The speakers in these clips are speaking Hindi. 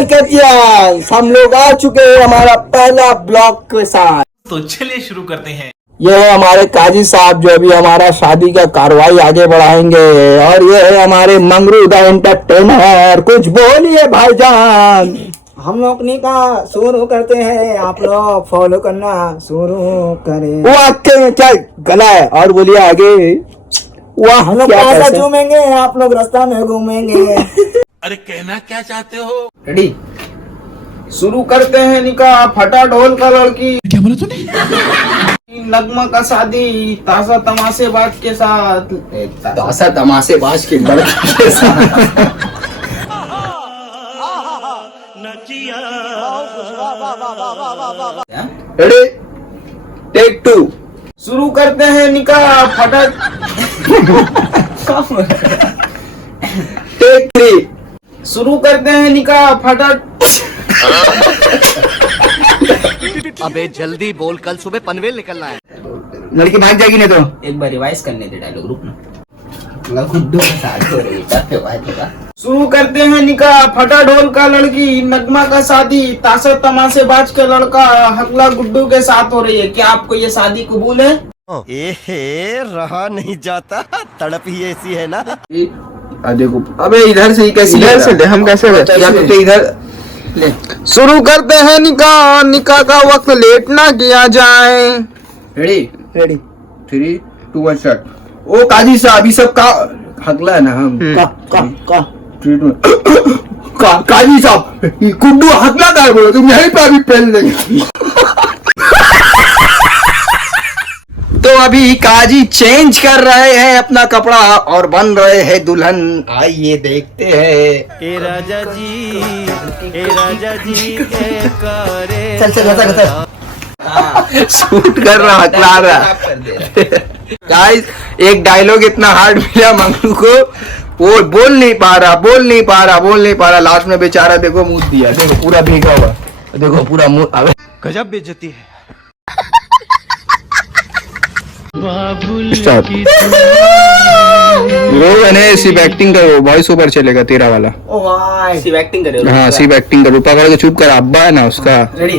कलकतियान, हम लोग आ चुके हैं हमारा पहला ब्लॉग के साथ। तो चलिए शुरू करते हैं। ये है हमारे काजी साहब जो अभी हमारा शादी का कार्रवाई आगे बढ़ाएंगे, और ये है हमारे मंगरू द एंटरटेनर। कुछ बोलिए भाईजान। हम लोग का शुरू करते हैं, आप लोग फॉलो करना शुरू करें। वाह क्या गला है, और बोलिए आगे। वाह हम लोग पैसा झूमेंगे, आप लोग रास्ता में घूमेंगे। अरे कहना क्या चाहते हो? रेडी, शुरू करते हैं निकाह, फटा ढोल का लड़की। क्या बोला तूने? नगमा का शादी, ताजा तमाशेबाज के साथ। ताजा तमाशेबाज के लड़की के साथ। Ready, take 2। शुरू करते हैं निकाह, फटा। टेक 3। शुरू करते हैं निकाह, फटा। अबे जल्दी बोल, कल सुबह पनवेल निकलना है। लड़की भाग जाएगी नहीं तो। एक बार रिवाइज करने दे डायलॉग, रुक ना। शुरू करते हैं निकाह, फटा ढोल का लड़की, नगमा का शादी, ताशा तमाशेबाज का लड़का, हकला गुड्डू के साथ हो रही है। क्या आपको ये शादी कबूल है? रहा नहीं जाता, तड़प ही ऐसी है ना। देखो, अबे इधर से ही कैसे, इधर से ले, हम कैसे या तो इधर ले। शुरू करते हैं निकाह, निकाह का वक्त लेट ना किया जाए। Ready ready, 3 2 1 start. ओ काजी साहब, ये सब का हकला है ना हम काजी साहब, कुड्डू हकला का बोलो, तुम यहीं पे अभी पहन लेंगे। तो अभी काजी चेंज कर रहे हैं अपना कपड़ा और बन रहे हैं दुल्हन। आइए देखते हैं। ए राजा जी चल चल चल। शूट कर रहा, हकला रहा। गाइस, एक डायलॉग इतना हार्ड मिला मंगू को, वो बोल नहीं पा रहा। लास्ट में बेचारा देखो मुंह दिया, देखो पूरा भीगा हुआ, देखो पूरा मुंह। गजब बेइज्जती है। सिर्फ एक्टिंग करो, वॉइस ओवर चलेगा तेरा वाला। ओ भाई, सिर्फ एक्टिंग करे। हाँ सिर्फ एक्टिंग करो, पकड़ के चुप कर। अब्बा है ना उसका। रेडी,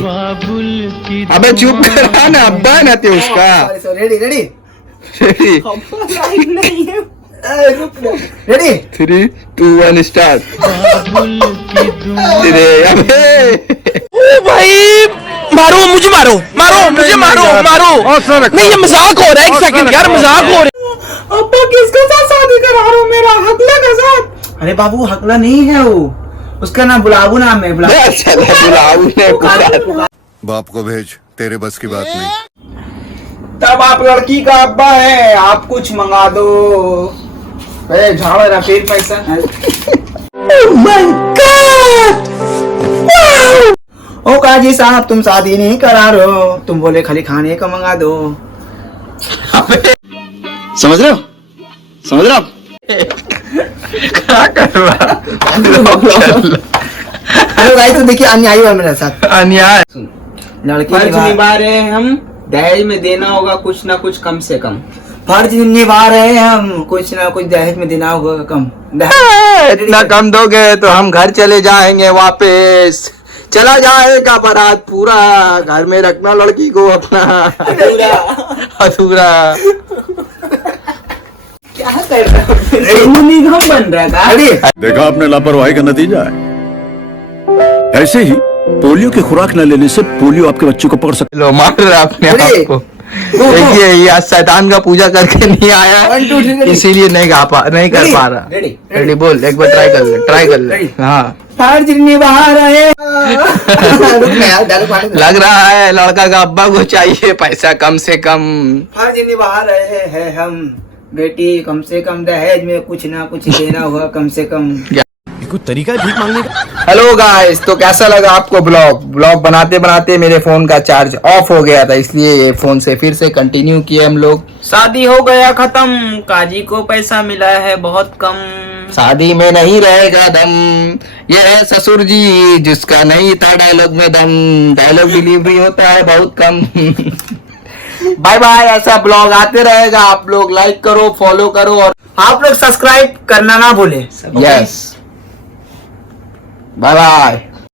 अबे चुप करा ना, अब्बा है ना ते उसका। Ready ready ready, ready, 3 2 1 start. भाई मारो मुझे, मारो नहीं, ये मजाक हो रहा है। एक सेकंड यार, मजाक हो रहा है। अब्बा किसके साथ शादी करा रहा हूँ? मेरा हकला के साथ। अरे बाबू, हकला नहीं है वो, उसका नाम बुलाबू नाम है। बाप को भेज, तेरे बस की बात नहीं। तब आप लड़की का अब्बा है, आप कुछ मंगा दो। झाड़ रहा फिर पैसा। ओ काजी साहब, तुम शादी नहीं करा रहे हो, तुम बोले खाली खाने का मंगा दो। समझ रहे हो? क्या कर रहा? हेलो गाइस, तो देखिए अन्याय हुआ मेरे साथ। अन्याय। लड़की निभा रहे हैं हम, दहेज में देना होगा कुछ ना कुछ कम से कम। फर्ज निभा रहे हैं हम, कुछ ना कुछ दहेज में देना होगा कम। इतना कम दोगे तो हम घर चले जाएंगे वापस। चला जाएगा बारात पूरा, घर में रखना लड़की को अपना अधूरा। क्या कर रहा है? निगम बन रहा था। देखा आपने लापरवाही का नतीजा है। ऐसे ही पोलियो की खुराक न लेने से पोलियो आपके बच्चे को पकड़ सकता। लो, मार रहा अपने आप को। देखिए, ये आज शैतान का पूजा करके नहीं आया, इसीलिए नहीं कर पा रहा। रेडी बोल, एक बार ट्राई कर ले। हाँ, फर्ज निभा रहे। लग रहा है लड़का का अब्बा को चाहिए पैसा कम से कम। फर्ज निभा रहे हैं हम, बेटी कम से कम दहेज में कुछ ना कुछ देना होगा कम से कम। कुछ तरीका है भीख मांगने का। हेलो गाइस, तो कैसा लगा आपको ब्लॉग बनाते बनाते मेरे फोन का चार्ज ऑफ हो गया था, इसलिए ये फोन से फिर से कंटिन्यू किए हम लोग। शादी हो गया खत्म, काजी को पैसा मिला है बहुत कम। शादी में नहीं रहेगा दम, ये है ससुर जी जिसका नहीं था डायलॉग में दम। डायलॉग डिलीवरी होता है बहुत कम। बाय बाय, ऐसा ब्लॉग आते रहेगा। आप लोग लाइक करो, फॉलो करो और आप लोग सब्सक्राइब करना ना भूले। Yes, bye bye.